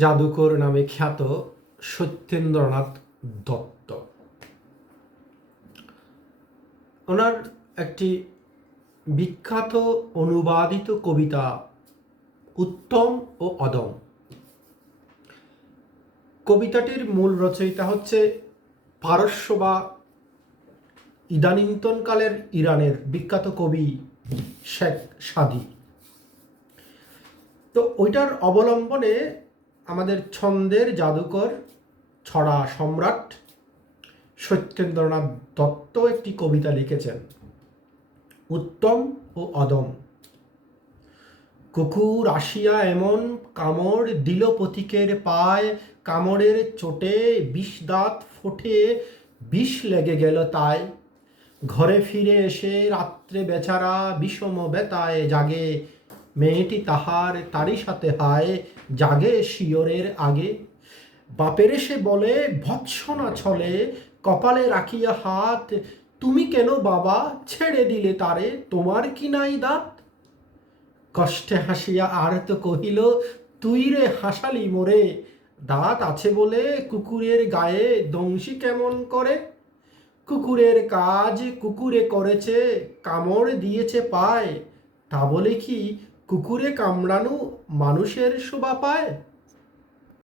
জাদুকর নামে খ্যাত সত্যেন্দ্রনাথ দত্ত। ওনার একটি বিখ্যাত অনুবাদিত কবিতা উত্তম ও অদম। কবিতাটির মূল রচয়িতা হচ্ছে পারস্য বা ইদানীন্তনকালের ইরানের বিখ্যাত কবি শেখ সাদি। তো ওইটার অবলম্বনে আমাদের ছন্দের জাদুকর ছড়া সম্রাট সত্যেন্দ্রনাথ দত্ত একটি কবিতা লিখেছেন, উত্তম ও অদম। কুকুর আসিয়া এমন কামড় দিল পথিকের পায়, কামড়ের চোটে বিষ দাঁত ফোটে, বিষ লেগে গেল তাই। ঘরে ফিরে এসে রাত্রে বেচারা বিষম বেতায় জাগে মেয়েটি তাহার, তারই সাথে হায়, জাগে শিয়রের আগে। বাপের এসে বলে, ভৎসনা ছলে, কপালে রাখিয়া হাত। তুমি কেন বাবা, ছেড়ে দিলে তারে? তোমার কি নাই দাঁত? কষ্টে হাসিয়া আর তো কহিল, তুই রে হাসালি মোরে, দাঁত আছে বলে কুকুরের গায়ে দংশি কেমন করে? কুকুরের কাজ কুকুরে করেছে, কামড় দিয়েছে পায়, তা বলে কি কুকুরে কামড়ানো মানুষের শোভা পায়?